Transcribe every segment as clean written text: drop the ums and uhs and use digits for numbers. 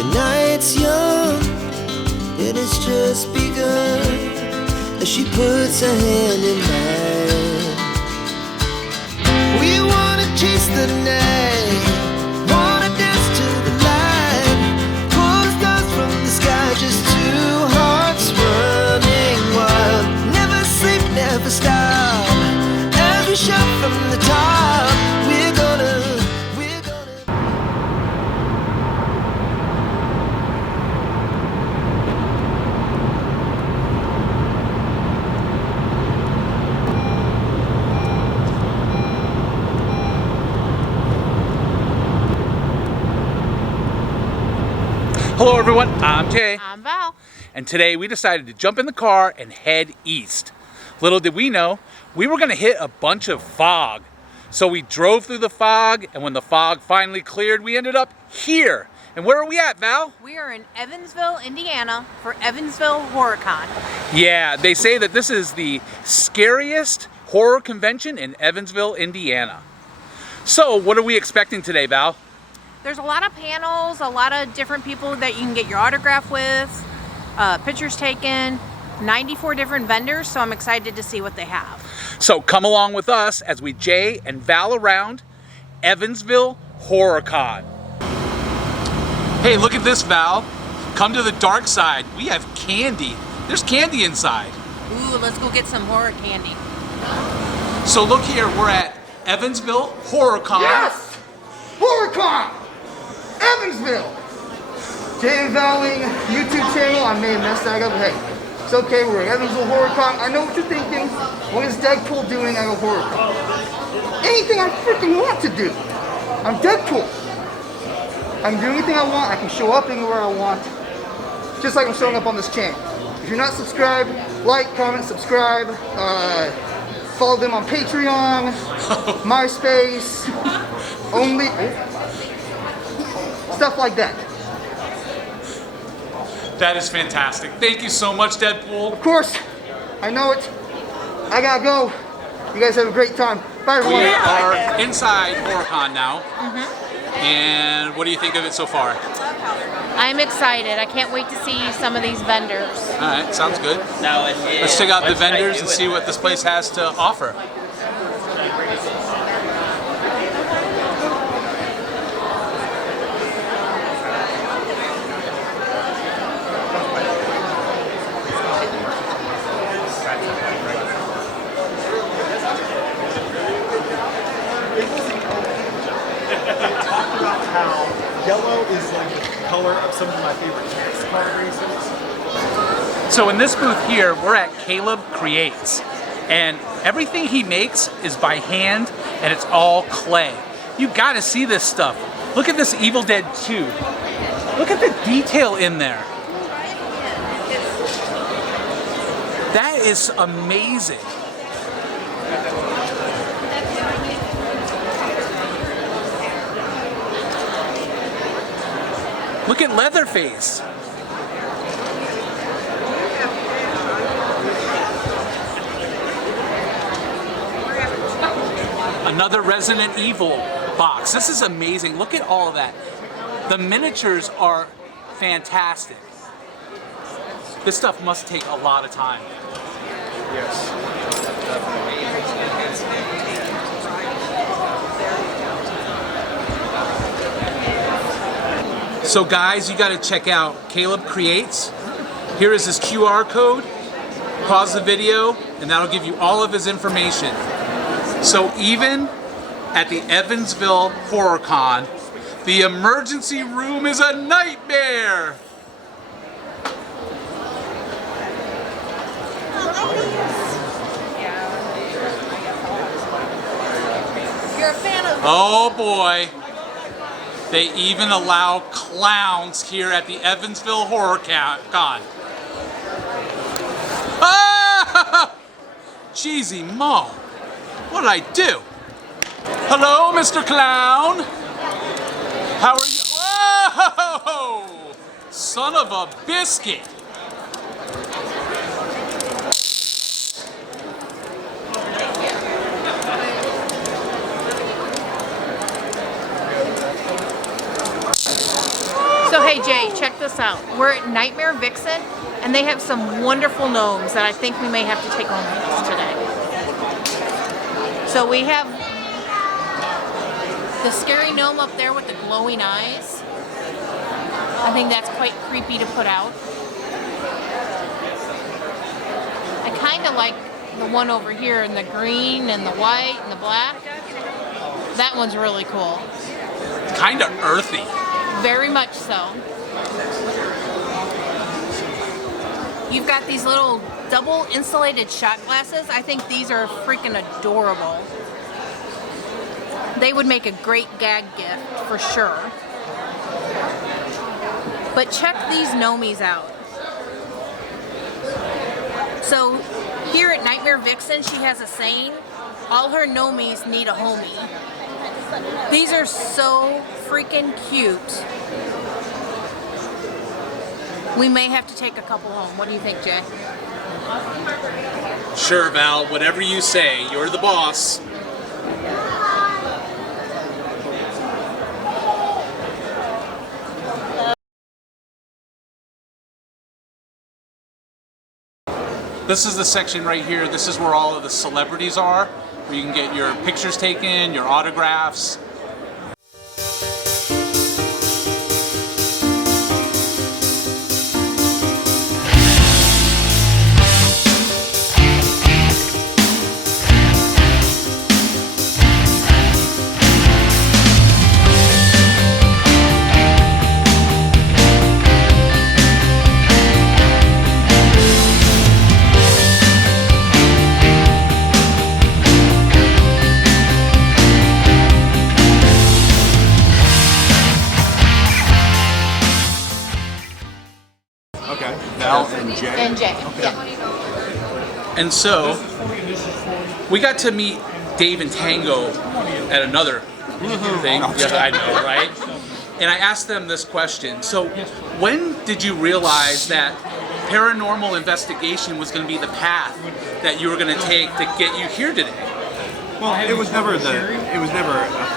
The night's young, it has just begun, as she puts her hand in mine. We wanna chase the night, wanna dance to the light, pull the stars from the sky, just two hearts running wild. Never sleep, never stop, as we shout from the top. We're gonna Hello everyone, I'm Jay. I'm Val. And today we decided to jump in the car and head east. Little did we know, we were gonna hit a bunch of fog. So we drove through the fog, and when the fog finally cleared, we ended up here. And where are we at, Val? We are in Evansville, Indiana for Evansville HorrorCon. Yeah, they say that this is the scariest horror convention in Evansville, Indiana. So what are we expecting today, Val? There's a lot of panels, a lot of different people that you can get your autograph with, pictures taken, 94 different vendors, so I'm excited to see what they have. So come along with us as we Jay and Val around Evansville HorrorCon. Hey, look at this, Val. Come to the dark side. We have candy. There's candy inside. Ooh, let's go get some horror candy. So look here, we're at Evansville HorrorCon. Yes! HorrorCon! Evansville! Jay and Val YouTube channel. I may have messed that up. Hey, it's okay. We're at Evansville HorrorCon. I know what you're thinking. What is Deadpool doing at a HorrorCon? Anything I freaking want to do. I'm Deadpool. I can do anything I want. I can show up anywhere I want. Just like I'm showing up on this channel. If you're not subscribed, like, comment, subscribe. Follow them on Patreon, MySpace, Only... stuff like that. That is fantastic. Thank you so much, Deadpool. Of course, I know it. I gotta go. You guys have a great time. Bye, everyone. We are inside HorrorCon now. And what do you think of it so far? I'm excited. I can't wait to see some of these vendors. All right, sounds good. Let's check out the vendors and see what this place has to offer. Yellow is like the color of some of my favorite NASCAR races. So in this booth here, we're at Caleb Creates. And everything he makes is by hand, and it's all clay. You gotta see this stuff. Look at this Evil Dead 2. Look at the detail in there. That is amazing. Look at Leatherface. Another Resident Evil box. This is amazing. Look at all of that. The miniatures are fantastic. This stuff must take a lot of time. Yes. So guys, you gotta check out Caleb Creates. Here is his QR code. Pause the video, and that'll give you all of his information. So even at the Evansville HorrorCon, the emergency room is a nightmare. You're a fan of... Oh boy. They even allow clowns here at the Evansville HorrorCon. Ah! Cheesy Mo. What did I do? Hello, Mr. Clown. How are you? Whoa! Son of a biscuit. So hey Jay, check this out. We're at Nightmare Vixen, and they have some wonderful gnomes that I think we may have to take home with us today. So we have the scary gnome up there with the glowing eyes. I think that's quite creepy to put out. I kind of like the one over here in the green and the white and the black. That one's really cool. Kind of earthy. Very much so. You've got these little double insulated shot glasses. I think these are freaking adorable. They would make a great gag gift for sure. But check these gnomies out. So here at Nightmare Vixen, she has a saying, all her gnomies need a homie. These are so freaking cute. We may have to take a couple home. What do you think, Jay? Sure, Val, whatever you say, you're the boss. This is the section right here. This is where all of the celebrities are, where you can get your pictures taken, your autographs. Okay. Val and Jay. And Jay, Okay. yeah. And so, we got to meet Dave and Tango at another thing. Yeah, I know, right? And I asked them this question. So, when did you realize that paranormal investigation was going to be the path that you were going to take to get you here today? Well, it was never a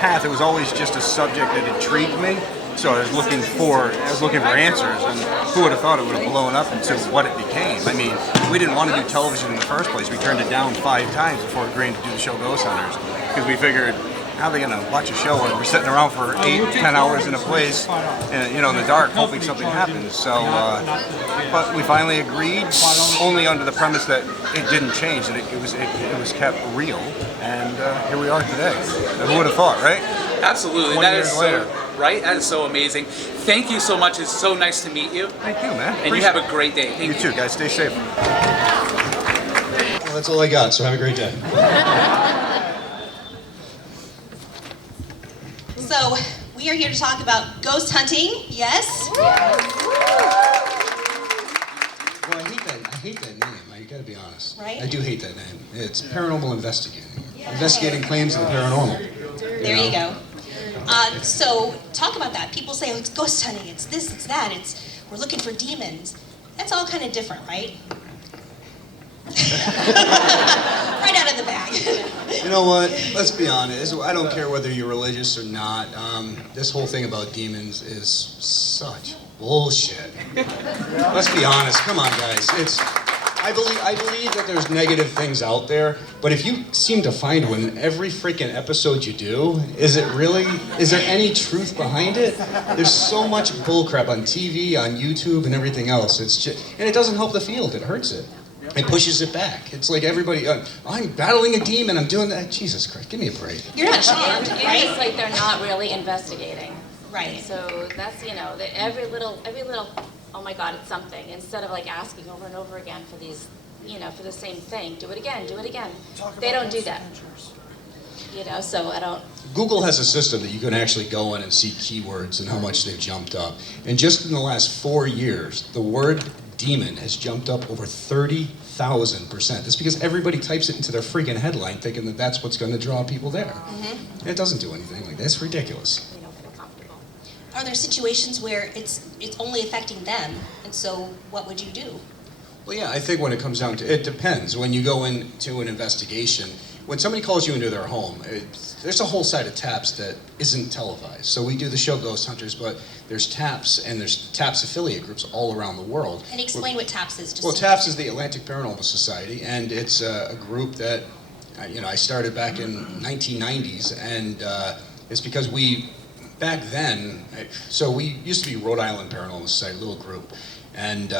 path. It was always just a subject that intrigued me. So I was looking for answers, and who would have thought it would have blown up into what it became? I mean, we didn't want to do television in the first place. We turned it down 5 times before agreeing to do the show Ghost Hunters, because we figured, how are they going to watch a show where we're sitting around for 8-10 hours in a place, and, in the dark, hoping something happens? So, but we finally agreed, only under the premise that it didn't change, that it was kept real, and here we are today. Who would have thought, right? Absolutely. 20 That is years so, later. right? That is so amazing. Thank you so much. It's so nice to meet you. Thank you, man. And you have a great day. Thank You too, guys. Stay safe. Well, that's all I got, so have a great day. So, we are here to talk about ghost hunting, yes? Well, I hate that name. I gotta be honest. Right? I do hate that name. It's paranormal investigating. Investigating claims of the paranormal. There you go. So, talk about that. People say, oh, it's ghost hunting, it's this, it's that, we're looking for demons. That's all kind of different, right? Right out of the bag. You know what? Let's be honest. I don't care whether you're religious or not. This whole thing about demons is such bullshit. Let's be honest. Come on, guys. I believe that there's negative things out there, but if you seem to find one in every freaking episode you do, is there any truth behind it? There's so much bullcrap on TV, on YouTube, and everything else. And it doesn't help the field. It hurts it. It pushes it back. It's like everybody, I'm battling a demon, I'm doing that. Jesus Christ, give me a break. You're not charmed, It's right? like they're not really investigating. Right. So that's, every little, oh my God, it's something. Instead of like asking over and over again for these, for the same thing. Do it again, do it again. They don't do that. So I don't. Google has a system that you can actually go in and see keywords and how much they've jumped up. And just in the last 4 years, the word demon has jumped up over 30,000%. That's because everybody types it into their freaking headline thinking that that's what's going to draw people there. Mm-hmm. And it doesn't do anything like that. It's ridiculous. We don't feel comfortable. Are there situations where it's only affecting them, and so what would you do? Well, yeah, I think when it comes down to it, depends. When you go into an investigation, when somebody calls you into their home, there's a whole side of TAPS that isn't televised. So we do the show Ghost Hunters, but there's TAPS and there's TAPS affiliate groups all around the world. And explain what TAPS is. Well, TAPS is the Atlantic Paranormal Society, and it's a group that I started back in 1990s, and it's because back then, so we used to be Rhode Island Paranormal Society, a little group, and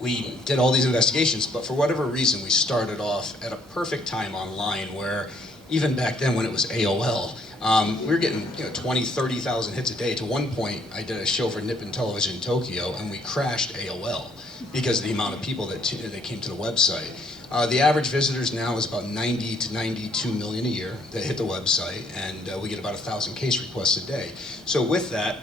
we did all these investigations, but for whatever reason, we started off at a perfect time online where, even back then when it was AOL, we were getting 20, 30,000 hits a day. To one point, I did a show for Nippon Television in Tokyo, and we crashed AOL because of the amount of people that came to the website. The average visitors now is about 90 to 92 million a year that hit the website, and we get about 1,000 case requests a day. So with that,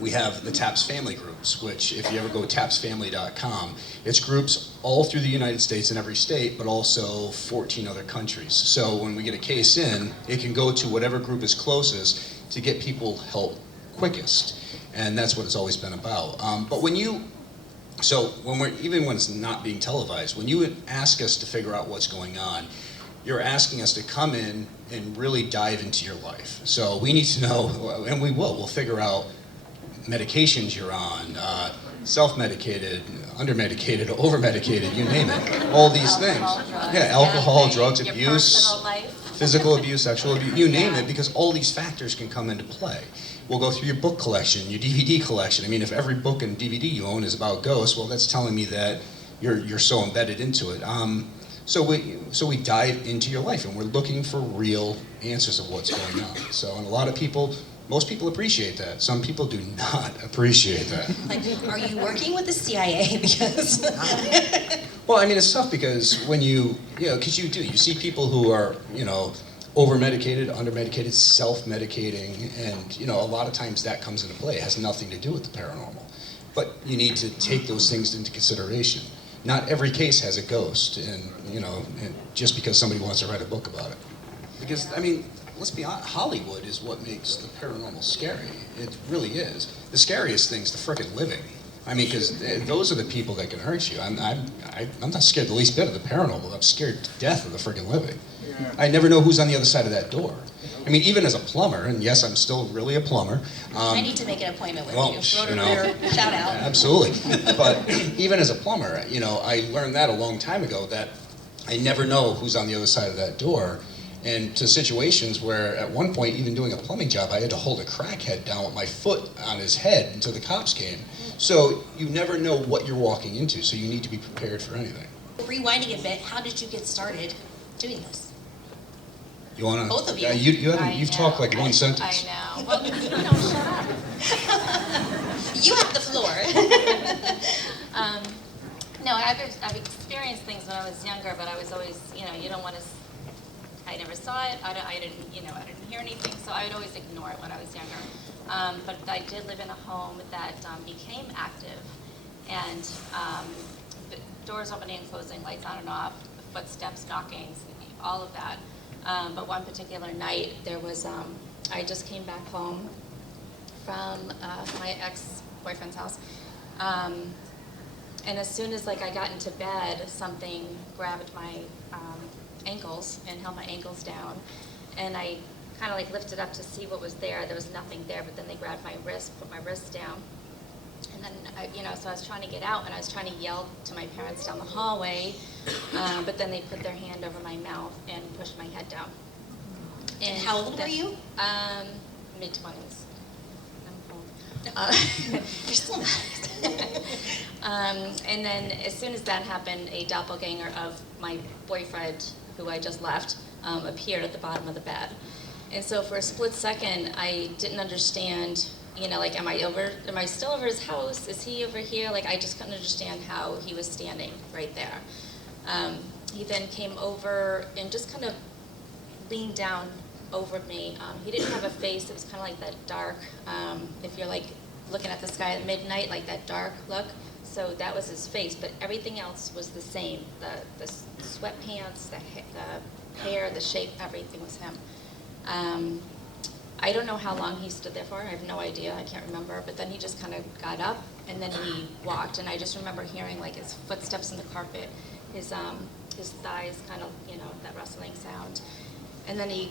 we have the TAPS family groups, which if you ever go tapsfamily.com, it's groups all through the United States in every state, but also 14 other countries. So when we get a case in, it can go to whatever group is closest to get people help quickest. And that's what it's always been about. But even when it's not being televised, when you would ask us to figure out what's going on, you're asking us to come in and really dive into your life. So we need to know, and we'll figure out medications you're on, self-medicated, under-medicated, over-medicated, you name it, all these things. Yeah, alcohol, drugs, abuse, physical abuse, sexual abuse, you name it, because all these factors can come into play. We'll go through your book collection, your DVD collection. I mean, if every book and DVD you own is about ghosts, well, that's telling me that you're so embedded into it. So we dive into your life, and we're looking for real answers of what's going on. So, and most people appreciate that. Some people do not appreciate that. Like, are you working with the CIA? Because well, I mean, it's tough because when because you see people who are, over-medicated, under-medicated, self-medicating, and, a lot of times that comes into play. It has nothing to do with the paranormal. But you need to take those things into consideration. Not every case has a ghost, and just because somebody wants to write a book about it. Because, I mean, let's be honest, Hollywood is what makes the paranormal scary. It really is. The scariest thing's the frickin' living. I mean, because those are the people that can hurt you. I'm not scared the least bit of the paranormal. I'm scared to death of the frickin' living. I never know who's on the other side of that door. I mean, even as a plumber, and yes, I'm still really a plumber. I need to make an appointment with you. Shout out. Absolutely. But even as a plumber, I learned that a long time ago, that I never know who's on the other side of that door. And to situations where at one point, even doing a plumbing job, I had to hold a crackhead down with my foot on his head until the cops came. So you never know what you're walking into, so you need to be prepared for anything. Rewinding a bit, how did you get started doing this? You want to? Both of you. You've talked like one sentence. I know. Well, shut up. You have the floor. No, I've experienced things when I was younger, but I was always, you don't want to. I never saw it. I didn't hear anything, so I would always ignore it when I was younger. But I did live in a home that became active, and doors opening and closing, lights on and off, footsteps, knockings, all of that. But one particular night, there was, I just came back home from my ex-boyfriend's house. And as soon as I got into bed, something grabbed my ankles and held my ankles down. And I kind of lifted up to see what was there. There was nothing there, but then they grabbed my wrist, put my wrist down. And then, so I was trying to get out, and I was trying to yell to my parents down the hallway, but then they put their hand over my mouth and pushed my head down. And how old were you? Mid-20s. You're still not. And then as soon as that happened, a doppelganger of my boyfriend, who I just left, appeared at the bottom of the bed. And so for a split second, I didn't understand, am I still over his house? Is he over here? I just couldn't understand how he was standing right there. He then came over and just kind of leaned down over me. He didn't have a face. It was kind of like that dark, if you're looking at the sky at midnight, like that dark look. So that was his face, but everything else was the same. The sweatpants, the hair, the shape, everything was him. I don't know how long he stood there for. I have no idea. I can't remember. But then he just kind of got up, and then he walked. And I just remember hearing his footsteps in the carpet, his his thighs kind of, that rustling sound. And then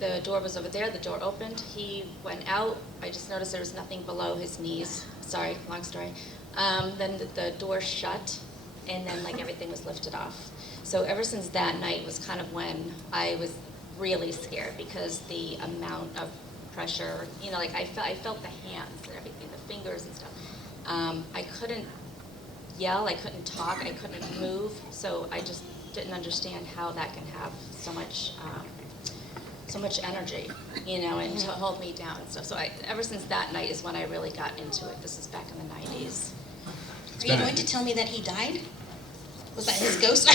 the door was over there, the door opened, he went out, I just noticed there was nothing below his knees. Sorry, long story. Then the door shut, and then like everything was lifted off. So ever since that night was kind of when I was really scared, because the amount of pressure, like I felt the hands and everything, the fingers and stuff. I couldn't yell, I couldn't talk, I couldn't move, so I just didn't understand how that can have so much energy, and to hold me down and stuff. So ever since that night is when I really got into it. This is back in the 90s. Are you going to tell me that he died? Was that his ghost? I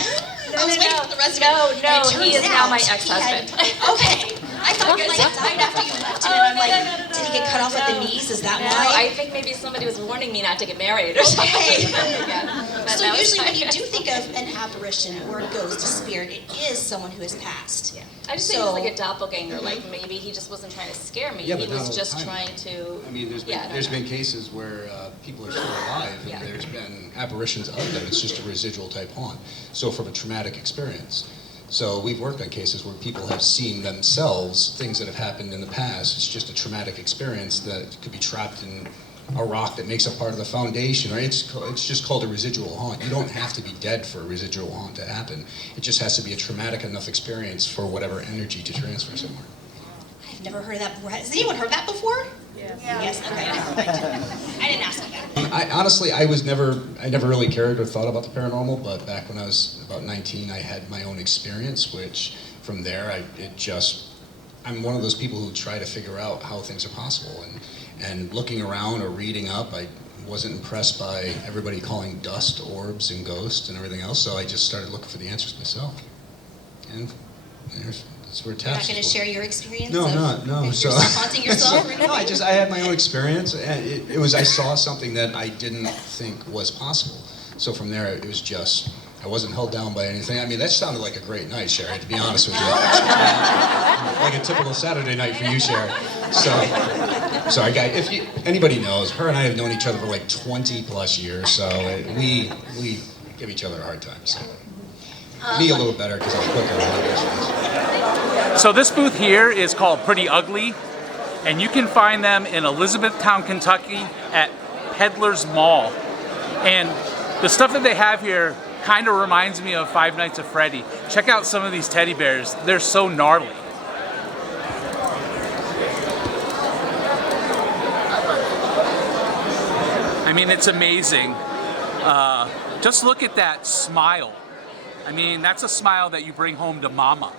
was No, waiting for the rest of it. No, And it he is turns now my out ex-husband. Okay. I thought you died after you left him, and I'm like, did he get cut off at the knees? Is that No, why? I think maybe somebody was warning me not to get married or something. Okay. So usually when you do think of an apparition or a ghost, a spirit, it is someone who has passed. Yeah. I just think it was like a doppelganger, like maybe he just wasn't trying to scare me. Yeah, He but not all was the just time. trying to. I mean, there's Yeah, been cases where people are still alive, and Yeah. there's been apparitions of them. It's just a residual type haunt. So from a traumatic experience. So we've worked on cases where people have seen themselves, things that have happened in the past. It's just a traumatic experience that could be trapped in a rock that makes up part of the foundation, right? It's just called a residual haunt. You don't have to be dead for a residual haunt to happen. It just has to be a traumatic enough experience for whatever energy to transfer somewhere. I've never heard that before. Has anyone heard that before? Yes. Okay. Never mind. I didn't ask you that. Honestly, I never really cared or thought about the paranormal, but back when I was about 19, I had my own experience, which from there, I'm one of those people who try to figure out how things are possible, and looking around or reading up, I wasn't impressed by everybody calling dust orbs and ghosts and everything else, so I just started looking for the answers myself. And that's where You're not taps. going to share your experience? No, of I'm not. No. You're So haunting yourself? Or no, I had my own experience, and it was, I saw something that I didn't think was possible. So from there, it was just, I wasn't held down by anything. I mean, that sounded like a great night, Sherry, to be honest with you. Like a typical Saturday night for you, Sherry. So anybody knows, her and I have known each other for like 20 plus years, so we give each other a hard time. So. Me a little better because I'm quicker on issues. So this booth here is called Pretty Ugly, and you can find them in Elizabethtown, Kentucky at Peddler's Mall. And the stuff that they have here kind of reminds me of Five Nights at Freddy. Check out some of these teddy bears. They're so gnarly. I mean, it's amazing. Just look at that smile. I mean, that's a smile that you bring home to mama.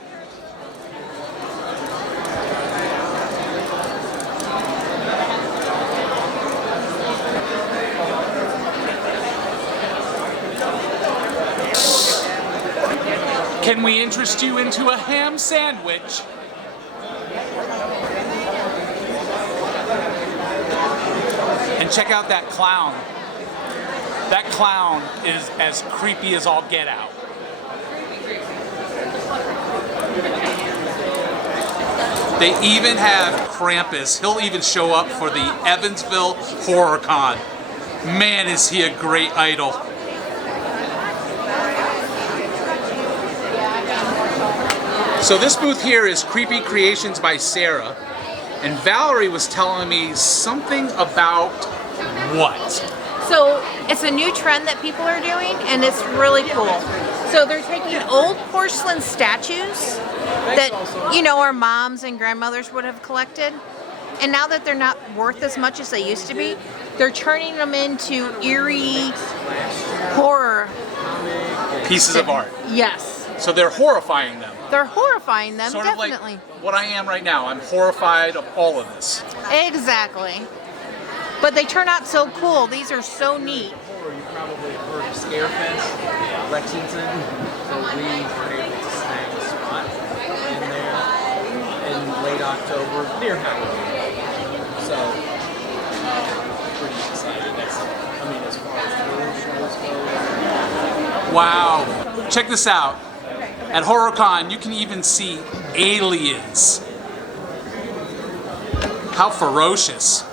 Can we interest you into a ham sandwich? And check out that clown. That clown is as creepy as all get out. They even have Krampus. He'll even show up for the Evansville Horror Con. Man, is he a great idol. So this booth here is Creepy Creations by Sarah. And Valerie was telling me something about what? So it's a new trend that people are doing, and it's really cool. So they're taking old porcelain statues that, our moms and grandmothers would have collected. And now that they're not worth as much as they used to be, they're turning them into eerie horror Pieces of art. Yes. So they're horrifying them. They're horrifying them, Sort definitely. of like what I am right now. I'm horrified of all of this. Exactly. But they turn out so cool. These are so neat. You probably have heard of Scarefest, Lexington. So we were able to snag a spot in there in late October, near Halloween. So, pretty excited. As far as horror shows go. Wow. Check this out. At HorrorCon, you can even see aliens. How ferocious.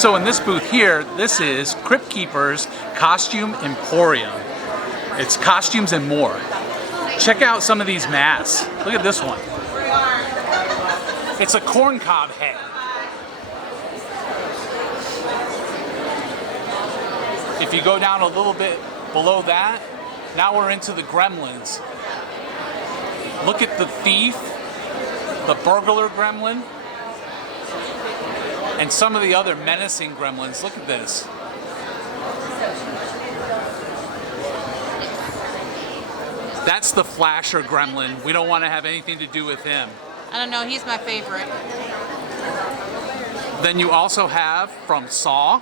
So in this booth here, this is Crypt Keeper's Costume Emporium. It's costumes and more. Check out some of these masks. Look at this one. It's a corncob head. If you go down a little bit below that, now we're into the gremlins. Look at the thief, the burglar gremlin, and some of the other menacing gremlins. Look at this. That's the flasher gremlin. We don't want to have anything to do with him. I don't know, he's my favorite. Then you also have from Saw.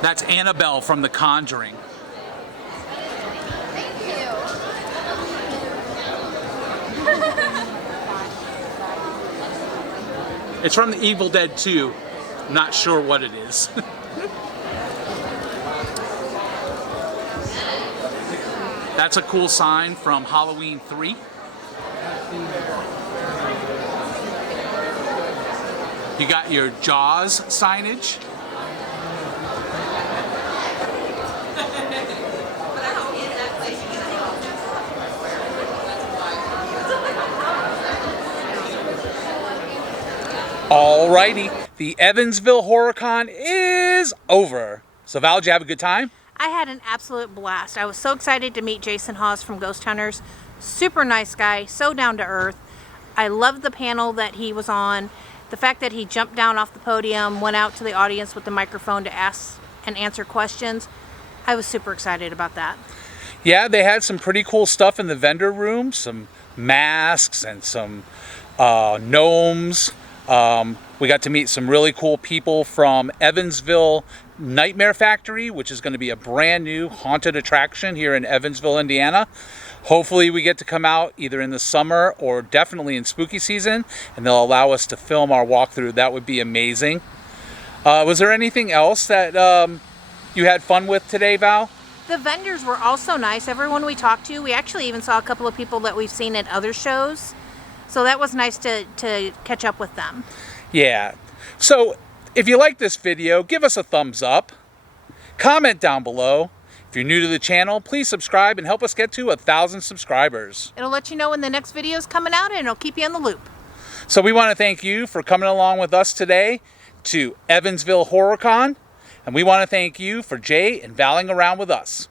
That's Annabelle from The Conjuring. It's from The Evil Dead 2. I'm not sure what it is. That's a cool sign from Halloween 3. You got your Jaws signage. Alrighty, the Evansville HorrorCon is over. So Val, did you have a good time? I had an absolute blast. I was so excited to meet Jason Hawes from Ghost Hunters. Super nice guy, so down to earth. I loved the panel that he was on. The fact that he jumped down off the podium, went out to the audience with the microphone to ask and answer questions. I was super excited about that. Yeah, they had some pretty cool stuff in the vendor room. Some masks and some gnomes. We got to meet some really cool people from Evansville Nightmare Factory, which is going to be a brand new haunted attraction here in Evansville, Indiana. Hopefully we get to come out either in the summer or definitely in spooky season, and they'll allow us to film our walkthrough. That would be amazing. Was there anything else that you had fun with today, Val? The vendors were also nice. Everyone we talked to, we actually even saw a couple of people that we've seen at other shows. So that was nice to catch up with them. Yeah. So if you like this video, give us a thumbs up. Comment down below. If you're new to the channel, please subscribe and help us get to 1,000 subscribers. It'll let you know when the next video is coming out, and it'll keep you in the loop. So we want to thank you for coming along with us today to Evansville HorrorCon. And we want to thank you for Jay and Valing around with us.